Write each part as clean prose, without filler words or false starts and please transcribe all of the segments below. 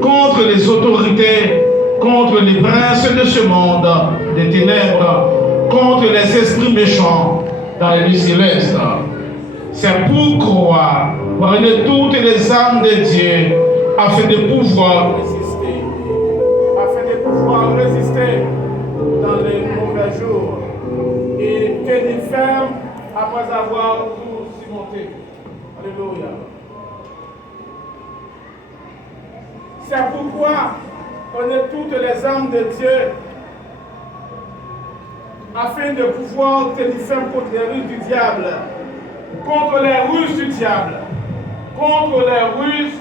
contre les autorités, contre les princes de ce monde, des ténèbres, contre les esprits méchants dans les lieux célestes. C'est pourquoi prenez toutes les âmes de Dieu afin de pouvoir résister dans les mauvais jours et tenir ferme après avoir tout surmonté. Alléluia. C'est pourquoi prenez toutes les âmes de Dieu afin de pouvoir tenir ferme contre les ruses du diable. Contre les ruses du diable. Contre les ruses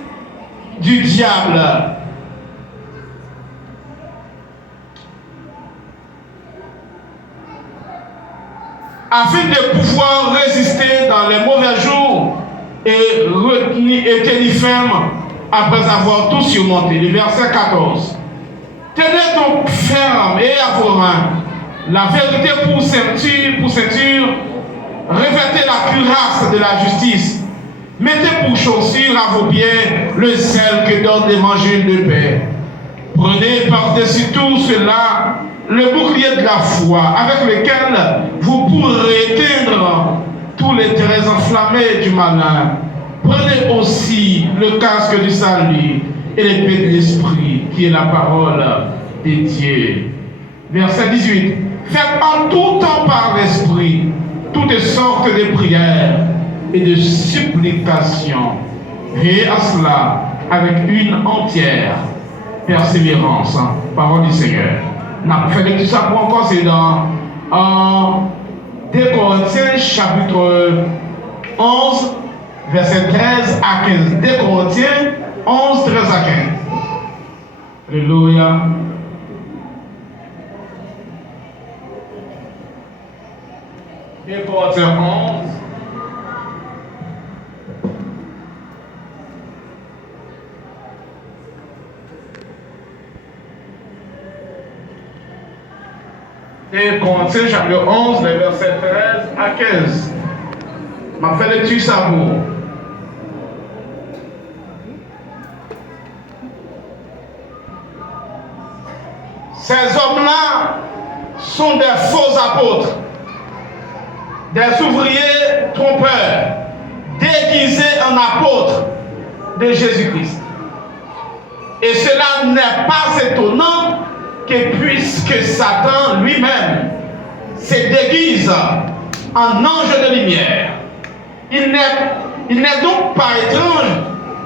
du diable. Afin de pouvoir résister dans les mauvais jours et tenir ferme après avoir tout surmonté. Le verset 14. Tenez donc ferme et à vos mains la vérité pour ceinture, revêtez la cuirasse de la justice, mettez pour chaussure à vos pieds le sel que donne l'évangile de paix. Prenez par-dessus tout cela le bouclier de la foi, avec lequel vous pourrez éteindre tous les traits enflammés du malin. Prenez aussi le casque du salut et l'épée de l'esprit, qui est la parole de Dieu. Verset 18. Faites en tout temps par l'esprit toutes sortes de prières et de supplications. Et à cela avec une entière persévérance. Parole du Seigneur. On fait lecture ça pour encore, c'est dans 2 Corinthiens chapitre 11, verset 13 à 15. 2 Corinthiens 11, 13 à 15. Alléluia. Corinthiens 11. Et Corinthiens chapitre 11, les versets 13 à 15. M'a fait lecture ça pour. Ces hommes-là sont des faux apôtres, des ouvriers trompeurs, déguisés en apôtres de Jésus-Christ. Et cela n'est pas étonnant que puisque Satan lui-même se déguise en ange de lumière, il n'est donc pas étrange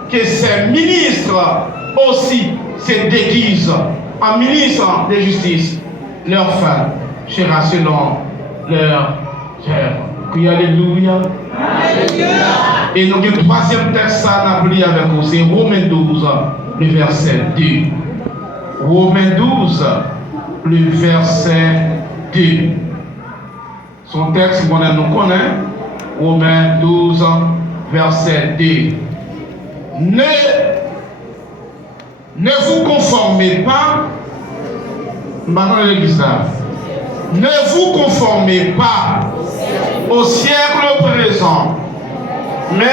que ses ministres aussi se déguisent en ministres de justice. Leur fin sera selon leur chair. Alléluia. Et donc le troisième texte, ça n'a plus avec vous, c'est Romains 12, le verset 2. Romains 12, le verset 2. Son texte, qu'on nous connaît, Romains 12, verset 2. Ne vous conformez pas, maintenant l'église là, ne vous conformez pas au siècle présent, mais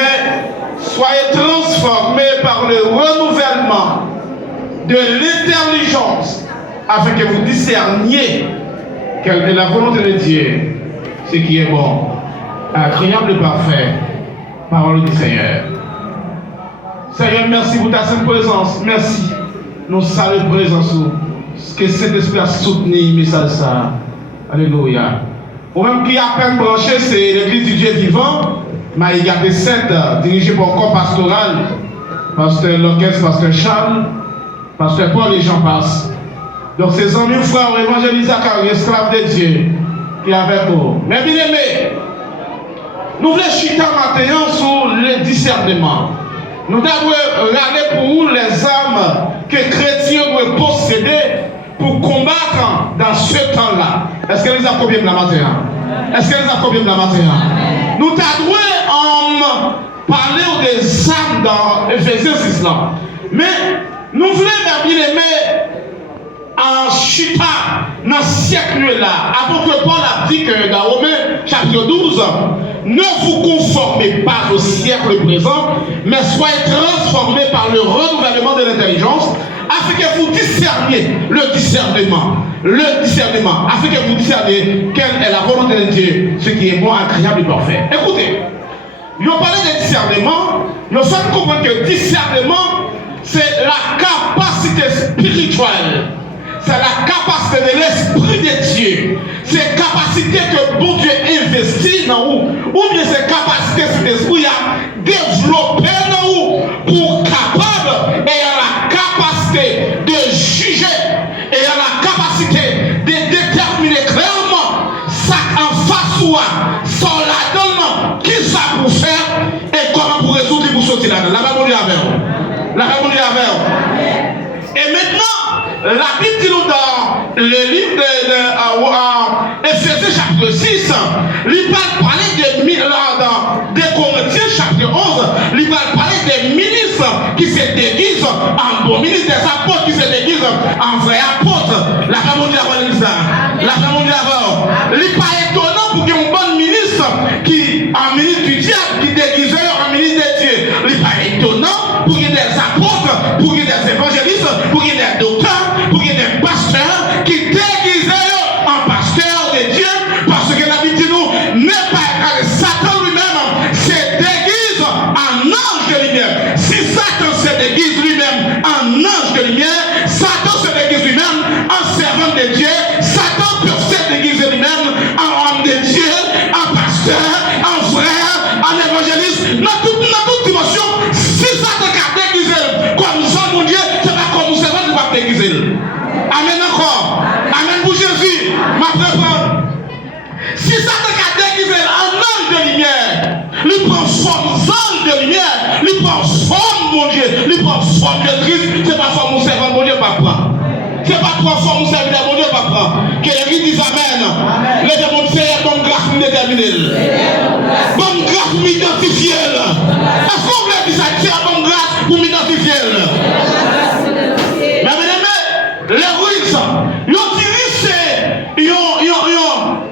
soyez transformés par le renouvellement de l'intelligence, afin que vous discerniez quelle est la volonté de Dieu, ce qui est bon, agréable et parfait. Parole du Seigneur. Seigneur, merci pour ta sainte présence. Merci. Nous saluons présence. Que cet esprit a soutenu le message ça. Alléluia. Ou même qui a peine branché, c'est l'église du Dieu vivant. Maïgate 7, dirigé par un corps pastoral. Pasteur Locquès, pasteur Charles, pasteur Paul et j'en passe. Donc ces amis, frères, évangélisent Zacharie, esclave de Dieu, qui est avec nous. Mais bien aimés, nous voulons chuter maintenant sur le discernement. Nous devons regarder pour vous les armes que les chrétiens doivent posséder pour combattre dans ce temps-là. Est-ce qu'elles les accrochent bien la matin? Est-ce qu'elles les accrochent bien la matin? Nous devons parler des armes dans Ephésiens 6 là. Mais nous voulons bien aimer en chutant dans ce siècle-là. Apôtre Paul a dit que dans Romains chapitre 12, ne vous conformez pas au siècle présent, mais soyez transformés par le renouvellement de l'intelligence, afin que vous discerniez le discernement, afin que vous discerniez quelle est la volonté de Dieu, ce qui est bon, agréable et parfait. Écoutez, nous avons parlé de discernement, nous sommes compris que discernement, c'est la capacité spirituelle. C'est la capacité de l'Esprit de Dieu. C'est la capacité que bon Dieu investit dans vous. Ou bien c'est la capacité que cet esprit a développé dans vous pour capable et la capacité de juger et la capacité de déterminer clairement ça en face ou sans la donne qui ça pour faire et comment pour résoudre pour sortir là-dedans. La Bible dit avec vous. La Bible dit avec vous. Et maintenant, la Bible dit nous dans le livre de Éphésiens chapitre 6, il va parler des Corinthiens chapitre 11, il va parler des ministres qui se déguisent en bons ministres, des apôtres qui se déguisent en vrais apôtres. La Bible dit avant l'église. La Bible dit avant. Il n'est pas étonnant pour qu'un bon ministre qui, en ministre du diable, qui déguise en ministre de Dieu, il n'est pas étonnant pour qu'il y ait des apôtres, pour qu'il y ait des évangélistes, pour qu'il y ait des docteurs, pour qu'il y ait des pasteurs qui déguisent en pasteurs de Dieu, parce que la Bible dit nous n'est pas égal. Satan lui-même se déguise en ange de lumière. Si Satan se déguise lui-même en ange de lumière, Satan se déguise lui-même en servant de Dieu. Satan peut se déguiser lui-même en homme de Dieu, en pasteur, en frère, en évangéliste, dans toute dimension. Si Satan a déguisé comme ça, mon Dieu, c'est pas comme nous servons, il va déguiser. Amen encore. Amen pour Jésus. Ma frère, si Satan a déguisé en ange de lumière, il prend forme d'ange de lumière, il prend forme, mon Dieu, il prend forme de Christ, c'est pas forme mon servant, mon Dieu, papa. C'est pas trois formes mon serviteur, mon Dieu, papa. Que l'Église dise Amen. Les démons, c'est bonne grâce déterminée. Bonne grâce m'identifier. Est-ce qu'on veut dire ça? C'est la bonne grâce pour m'identifier. Mais mesdames, les ruses, ils utilisent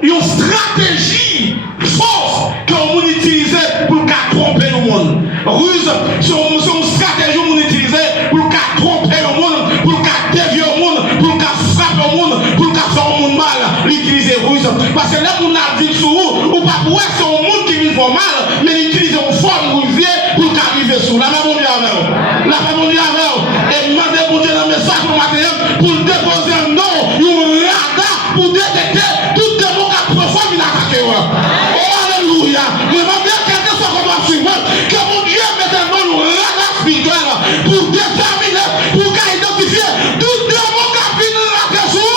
une stratégie force qu'on utilise pour tromper le monde. Ruse, c'est une stratégie qu'on utilise pour tromper le monde, pour dévier le monde, pour frapper le monde, pour faire le monde mal. L'utiliser ruse. Parce que là, on a dit sur vous, ou pas pour c'est un monde qui vit mal, mais l'utiliser en forme rusée pour arriver sur. La même on dit avec vous. La même on dit avec vous. Et demandez pour Dieu dans le message pour matériel pour déposer un nom, un radar pour détecter tout démon qui a profond il attaque. Oh alléluia. Demandez à quelqu'un soit comme suivant que mon Dieu mette un nom, un radar spirituel pour déterminer, pour identifier tout démon qui a fini la question.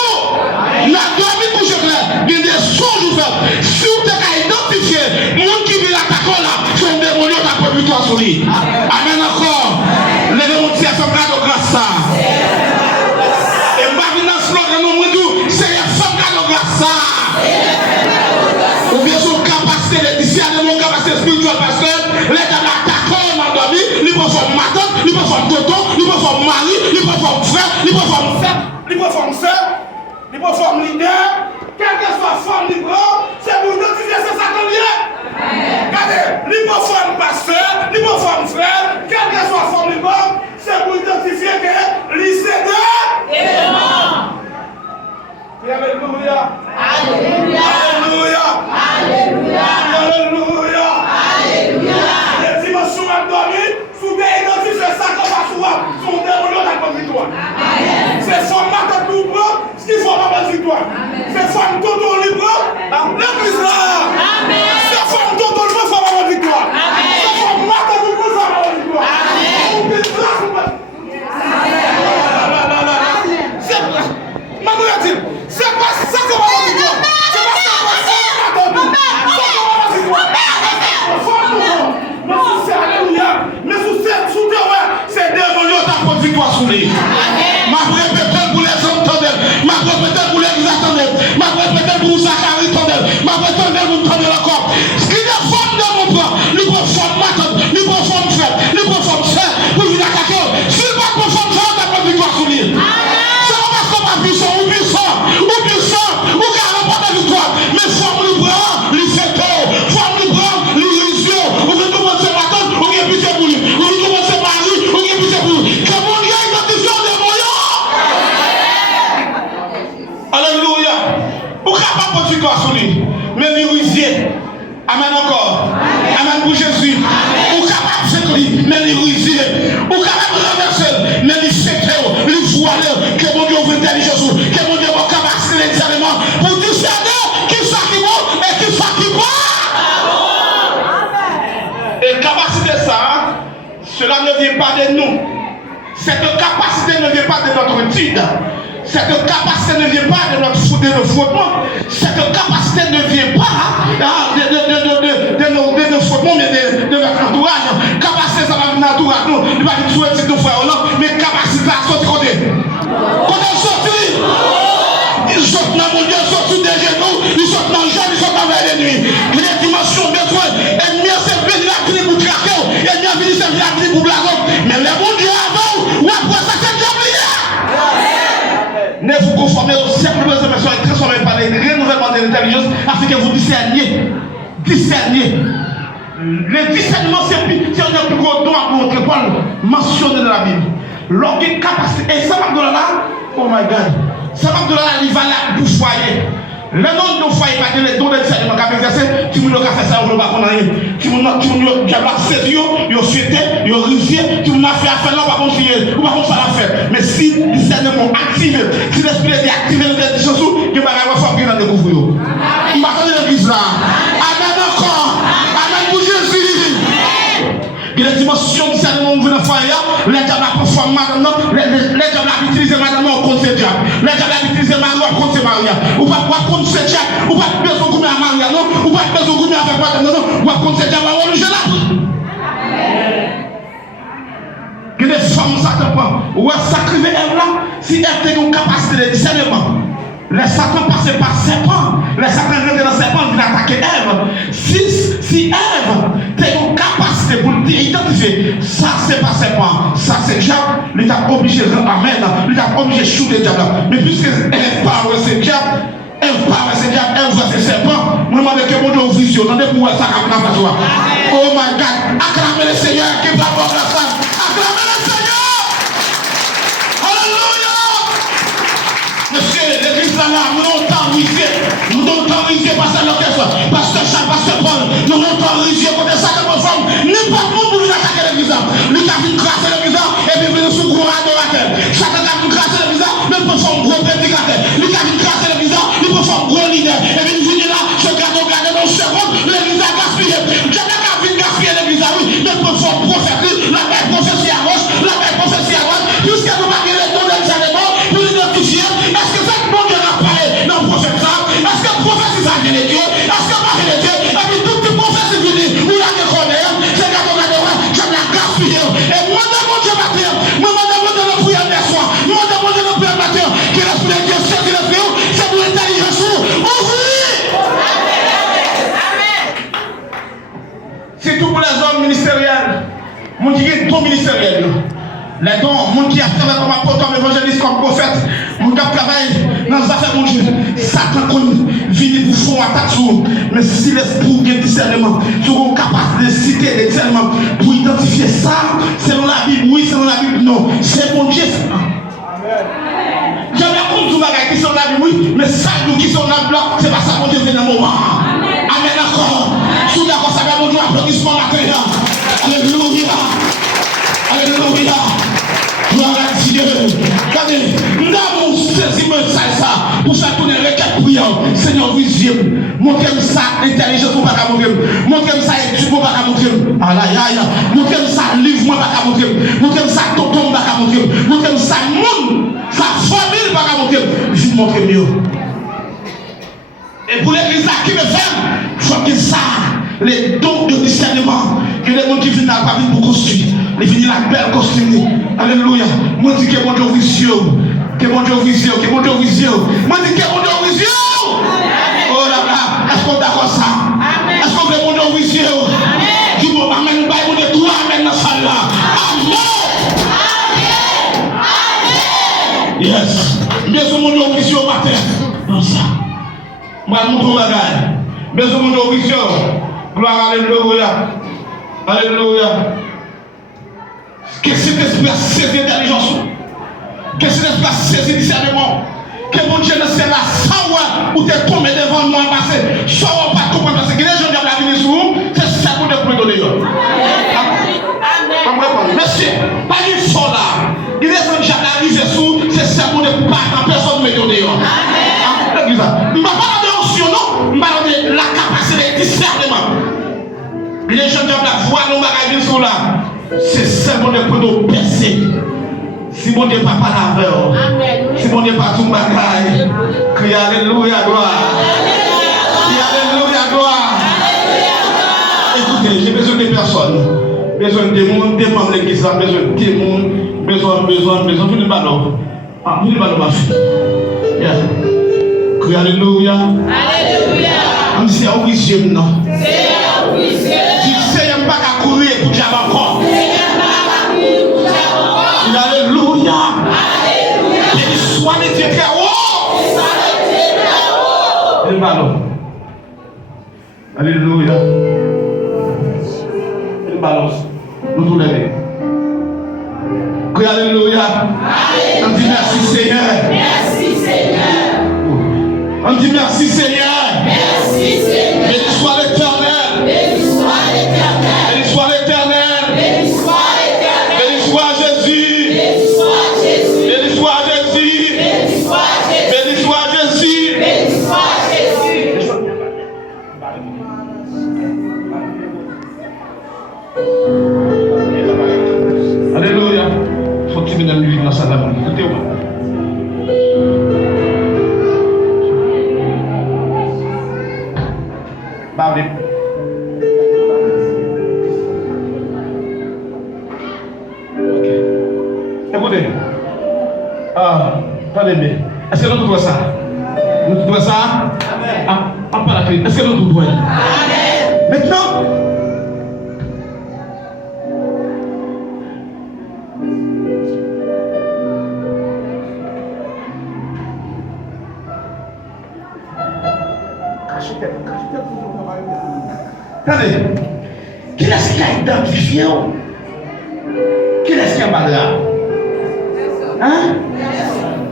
La dormie couche clair. Il y a des songes ouverts. Si vous avez identifié, monde qui vit l'attaquer là, son démon qui a pas victoire sur lui. Amen encore. Les démons qui sont là de grâce ça. Et ma vie dans ce slogan, nous disons, c'est la femme de grâce ça. Ou bien son capacité de discernement, capacité spirituelle, parce que les gens l'attaquent dans la vie, ils peuvent faire matin, ils peuvent faire tonton, ils peuvent faire mari, ils peuvent faire frère, ils peuvent faire frère, ils peuvent faire sœur, ils peuvent faire leader, quelle que soit la forme libre, c'est pour nous dire c'est ça qu'on vient. Regardez, ils peuvent faire pasteur, ils peuvent faire frère, quelle que soit la forme libre, c'est pour identifier que lycée de démon. Alléluia. Alléluia. Alléluia. Alléluia. Alléluia. Alléluia. Les dimensions endormies, soudain identifier ça comme à soi, son démon dans la victoire. C'est son matin tout blanc, ce qu'il faut avoir la victoire. C'est son tonton libre, l'église là. C'est son tonton libre, il faut avoir la victoire. C'est son matin tout blanc, il faut avoir la victoire. C'est pas ça qu'on va avoir la victoire. C'est pas ça qu'on va avoir la victoire. Mais sous alléluia, mais sous terre, c'est démon qui a pris victoire sur lui. Ma répété pour les hommes tendels, ma répété pour les attendels, ma répété pour Zacharie tendel, ma répété pour tendel encore. Ce qui est forme de mon plan, libre forme matin, libre forme frère, libre forme frère, pour vous attaquer. Si le pas pour forme frère, t'as pas victoire sur lui. Ça va pas comme un puissant, ou qui a remporté la victoire, mais forme libre, lui fait tort, forme libre, victoire sur lui. Mais lui, amen encore. Amen pour Jésus. Ou capable de lui, mais lui ruser. Ou capable de renverser, mais lui secret, lui voiler. Que mon Dieu ouvre intelligence, que mon Dieu va capaciter l'éternellement pour discerner qui soit qui bon et qui soit qui bon. Et capacité ça, cela ne vient pas de nous. Cette capacité ne vient pas de notre étude. Cette capacité ne vient pas de notre frottement. Cette capacité ne vient pas de nos frottements, mais de notre entourage. Capacité, ça va venir dans l'entourage. Nous, il va dire tout de nos frères, mais capacité à sortir côté. Côté sortir. Ils sortent dans mon Dieu, ils sortent des genoux, ils sortent dans le jour, ils sortent dans la nuit. Il y a des dimensions besoin. Ennemi a servi la vie pour traquer, ennemi a venu servir la vie pour blaguer. Mais le bon Dieu avant, ou après ça, c'est déjà oublié. Ne vous conformez au siècle de vos émotions et transformez par les renouvellements de l'intelligence afin que vous discerniez. Discerniez. Le discernement, c'est un plus gros don à votre Paul mentionné dans la Bible. Lorsqu'il capacité, et ça va de là, oh my God, ça va de là, il va là pour foyer. Le nom de nos foyers, pas que les dons de discernement qu'a exercé, tu me l'as fait ça, on ne va pas connaître. Tu me l'as saisi, il a souhaité, il a réussi, tu me l'as fait affaire là, on va continuer, on va pas faire l'affaire. Mais si le discernement activé, si l'esprit est activé dans les choses, il va y avoir fort dans découvrir. Il va faire l'église là. Amen encore. Amen pour Jésus. Il y a des dimensions qui sont dans le foyer, les diables la performent maintenant, les diables la utilisent maintenant contre ces diables. Les diables la utilisent maintenant contre ces Maria. Ou pas contre ces diables, ou pas besoin de à Maria, non, ou pas besoin de avec moi, non, ou pas contre ces diables, on le gèle là. Que les femmes s'attendent, ou elles sacrifient Ève là, si elles ont une capacité de discernement. Les Satan passaient par serpent. Les Satan rentraient dans le serpent pour attaquer Ève. Si Ève a une capacité pour identifier, ça c'est pas serpent, ça c'est diable, il t'a obligé de amen, il t'a obligé de shooter le diable. Mais puisque Ève parle c'est diable, Ève parle c'est diable, Ève voit c'est serpent, je me demande que mon Dieu vous vision, attendez pour ça comme la joie. Oh my God, acclamez le Seigneur qui va voir la femme. Acclamez le Seigneur. Alléluia. Monsieur, l'église là, nous l'avons autorisé, pasteur l'orchestre, pasteur Charles, pasteur Paul, nous l'avons autorisé pour des sacrés femmes, n'importe où pour nous attaquer l'église. Lui qui a vu grâce l'église, et puis venir sous gros adorateur. Chacun qui a vu grâce l'église, même pour faire un gros prédicateur. Lui qui a vu grâce l'église, il peut faire un gros leader. Et puis venir là, je garde dans une seconde, l'église a gaspillé. Chacun qui a vu gaspiller l'église, oui, même pour faire un prophète, la belle prophétie à gauche, la belle prophétie à droite, puisque nous marquons les dons d'examen pour l'identifier. Est-ce que c'est bon Dieu a parlé dans le prophète ça? Est-ce que le prophète c'est ça qui est Dieu? Est-ce que pas de Dieu? Et puis tout le prophète c'est venu, où la déconner, c'est quand on a des rois, j'aime la gaspiller. Et moi demande Dieu matin, moi demande de la prière des soirs, moi demande de la prière matin, que l'esprit de Dieu c'est l'esprit, c'est pour l'intelligence. Ouvrir! C'est tout pour les hommes ministériels. Mon qui est ton ministériel. Les dons, mon qui a travaillé comme apôtre, comme évangéliste, comme prophète, mon qui a travaillé dans les affaires mon Dieu. Satan vient pour faire un attaque sur. Mais si l'esprit est discernement, tu es capable de citer des discernements pour identifier ça, selon la Bible, oui, selon la Bible, non. C'est mon Dieu. J'avais compris tout le qui sont dans la Bible, oui, mais ça, nous qui sont dans la Bible, c'est pas ça mon Dieu fait dans le moment. Amen, d'accord. Sous d'accord, ça va mon Dieu applaudissement maintenant. Alléluia. Alléluia. Gloire à Dieu. Regardez, nous avons saisi ça pour faire tourner les requêtes prières. Seigneur visible. Montrez-moi ça, intelligence pour pas montrer. Montrez-moi ça, étude pour pas montrer. Aïe aïe. Montrez-moi ça, livre pour pas montrer. Montrez-moi ça, tonton pour pas montrer. Montrez-moi ça, monde, sa famille pour pas montrer. Je vous montre mieux. Et pour l'église qui me fait, il faut que ça, les dons de discernement, que les gens qui viennent à Paris pour construire, les viennent la belle construire. Alléluia. Moi, je dis que mon Dieu vision, que mon Dieu vision, que mon Dieu vision. Moi, je dis que mon Dieu vision. Oh là là, est-ce qu'on est d'accord ça? Est-ce qu'on veut mon Dieu vision? Dis moi, amen, nous baillons de toi, amen, dans ça là. Amen. Yes. Bien sûr, mon Dieu vision matin. Comme ça. Moi, je montre la gagne. Mais ce monde de vision, gloire, alléluia. Alléluia. Que cet esprit a saisi l'intelligence. Que cet esprit a saisi le discernement. que mon Dieu ne sait pas savoir où tu es tombé devant moi passé. Soit pas comprendre parce que les gens qui ont la vie sur vous, c'est ça que vous devez donner. Monsieur, pas une fois là. Il est gens qui ont la vie sur vous, c'est ça que vous devez pas quand personne ne me donne. Je ne vais pas parler de l'option, non? Je vais parler de la capacité de discernement. Les gens qui ont la voix, nous m'arrivons sur là. C'est seulement le point de percer. Si mon Dieu pas la veille, si mon Dieu pas tout bagaille, crie alléluia, gloire. Crie alléluia, gloire. Écoutez, j'ai besoin de personnes. Besoin de monde, des membres de l'église, besoin de témoins, besoin de ballon. Ah, de ballon, ma fille. Crie alléluia. Alléluia. On dit c'est un wisieux, non? C'est un wisieux. Si c'est un pas à courir pour diable encore. Alléluia. Alléluia. Qu'il soit les dieux très haut. Et ballon. Alléluia. Et balance. Nous tous les deux. Alléluia. On dit merci Seigneur. Merci Seigneur. On dit merci Seigneur. Merci Seigneur. Béni soit l'Éternel. Béni soit l'Éternel. Béni soit l'Éternel. Béni soit l'Éternel. Béni soit Jésus. Béni soit Jésus. Béni soit Jésus. Béni soit Jésus. Béni soit Jésus. Béni soit Jésus. Alléluia. Faut que tu me donnes lui dans sa dame. Écoutez-moi. Parlez. Ok. Écoutez. Parlez bien. Est-ce que nous trouvons ça? Nous trouvons ça? Amen. Ah, pas la clé. Est-ce que nous trouvons? Amen. Maintenant. Attendez, qui est-ce qui a identifié? Qui est-ce qui a mal là? Hein?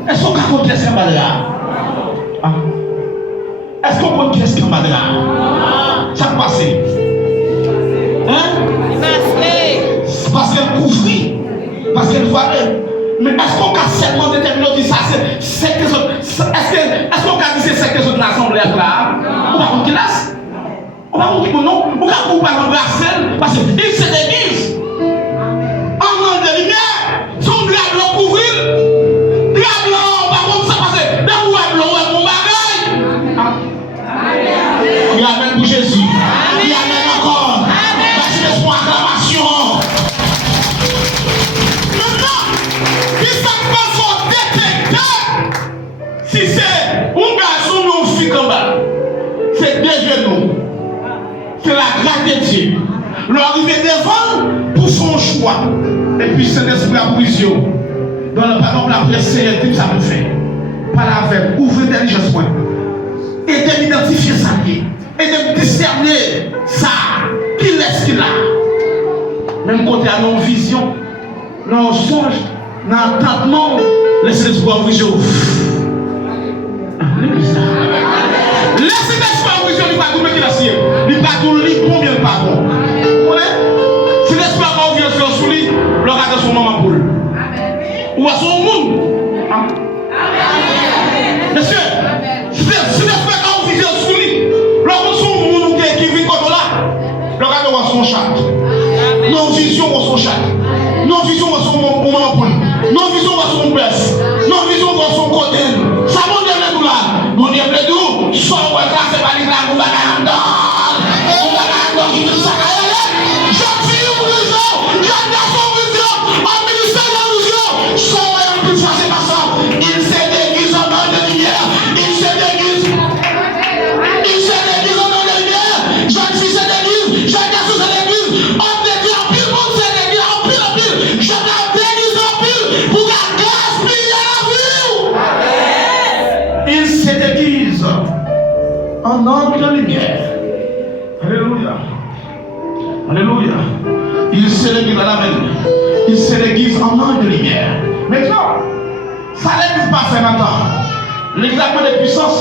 Est-ce qu'on a compris ce mal là? Est-ce qu'on compte qui est-ce qui a mal là? Ça passe. Hein? Parce qu'elle couvrit, parce qu'elle voyait. Mais est-ce qu'on a seulement déterminé de dire ça? Est-ce qu'on a dit c'est cette question de l'assemblée là? Ou pas qu'on classe? On va vous dire que non, on va vous parler de la scène parce que c'est l'église. En nom de lumière, son diable couvrir. Diable, par contre, ça passe. D'un web, mon bagage. Il y a même pour Jésus. Il y a même encore. Merci de son acclamation. Maintenant, qui s'appelle son détecteur? Si c'est un garçon ou une fille comme ça, c'est deux genoux. C'est la grâce de Dieu. L'arriver devant pour son choix. Et puis c'est l'esprit à prison. Dans le parole, la prière, c'est tout ça me fait. Par la veille, ouvre l'intelligence. Et de m'identifier ça. Et de me discerner ça. Qui est-ce qu'il a? Même côté à nos visions, nos songes, nos entendements, laissez l'esprit à prison. Laissez l'esprit à prison, il va tout mettre là-dessus. Il va tout lire combien de pardon. Vous voyez? Si l'esprit à prison sur lui, le regarde son maman pour lui. Ou à son monde. Monsieur, si l'esprit à prison sur lui, le regarde son monde qui vit comme là, le regarde son chat. Non vision ou son chat. Non vision ou son maman pour lui. Non vision ou son père. Non vision ou son côté. Ça monte de là. Mon Dieu, le doux, soit on va classer par les grands, on va la rendre. On va la rendre, je ça. Jeune fille en prison, jeune garçon en prison, en ministère de prison, soit on plus fort, c'est pas ça. Il se déguise en nom de lumière. Il se déguise. Il se déguise en nom de lumière. Jeune fille se déguise, jeune garçon se déguise. Homme de Dieu, en pile, monde se déguise, en pile. Je la déguise en pile pour qu'elle gaspille la vie. Il se déguise en nom de lumière. Alléluia. Alléluia. Il se déguise à la main. Il se déguise en nom de lumière. Maintenant, ça ne l'église pas faire maintenant. L'église a de puissance.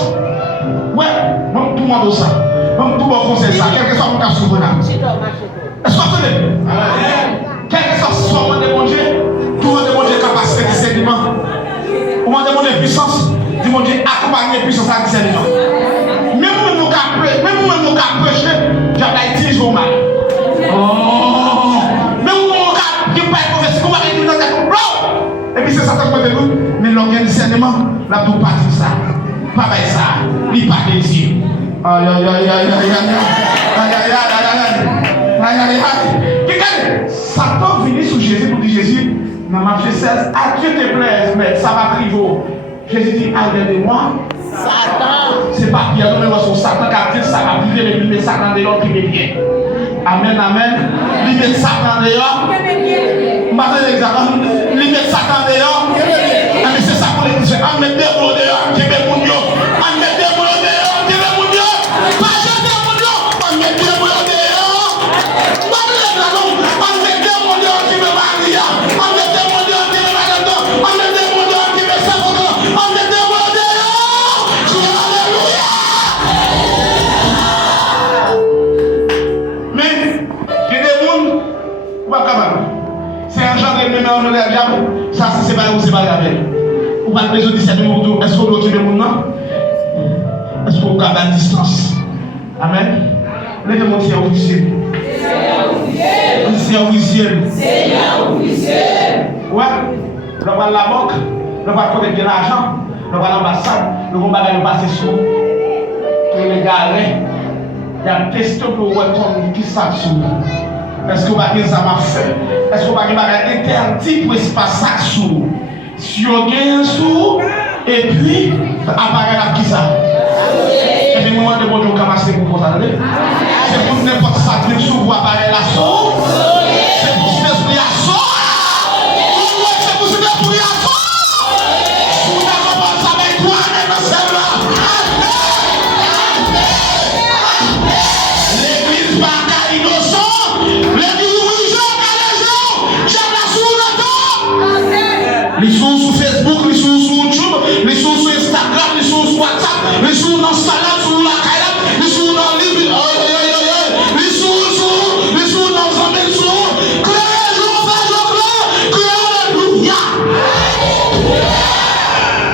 Ouais, moi, tout le monde ça. Moi, tout le monde conseille ça. Quel que soit mon cas souverain. Est-ce que vous entendez? Quel que soit mon mon Dieu, tout le monde demande capacité de discernement. On m'a demandé puissance. Du mon Dieu, accompagner puissance à discernement. Même moi, mon cas prêcher, j'avais utilisé vos mains. Oh! Même mon cas qui n'est pas converti, comment il dit dans ta coupe? Et puis c'est ça que je vous dis, mais l'organisation, la tout partie ça. Pas ça, il pas de Dieu. Aïe aïe aïe aïe aïe aïe aïe aïe aïe. Satan venu sur Jésus pour dire Jésus, dans Matthieu 16, à Dieu te plaise, mais ça va priver. Jésus dit, arrête de moi. Satan. C'est pas Pierre, mais son Satan qui a dit ça va priver, mais il met Satan dehors qui met bien. Amen, amen. Il met Satan dehors. Maintenant l'examen, il met Satan dehors. Mais c'est ça qu'on est dit, on met des mots dehors, qui met mon Dieu. On met des mots dehors, qui met mon Dieu. Pas jeter mon Dieu, on met des mots dehors. Pas de l'examen, on met des mots dehors, qui met Maria. On met des mots dehors, qui met Madame. On met des mots dehors, qui met Savon. On met des mots dehors. Alléluia. Mais, il y a des gens, c'est un genre de mémoire de la diable. Ça, c'est pas où c'est pas grave. Ou pas de besoin de discernement. Est-ce qu'on doit occuper mon nom? Est-ce qu'on doit garder la distance? Amen. Levez-moi Seigneur officiel. Seigneur officiel. Ouais. Nous allons à la banque. Nous allons collecter l'argent. Nous allons à l'ambassade. Nous allons passer sur tous les galets. Il y a un question pour voir qui ça sous. Est-ce que vous avez ça m'a fait? Est-ce que vous avez interdit pour espace ça sous? Si vous avez un sous, et puis, apparaît la qui ça? Et puis, moi, de bon Dieu, capacité pour ça. C'est pour n'importe ça qui sous vous apparaît la sous. C'est pour ce que vous avez c'est pour ce que vous avez vous n'avez pas ça avec toi, même celle-là. L'église va cailler.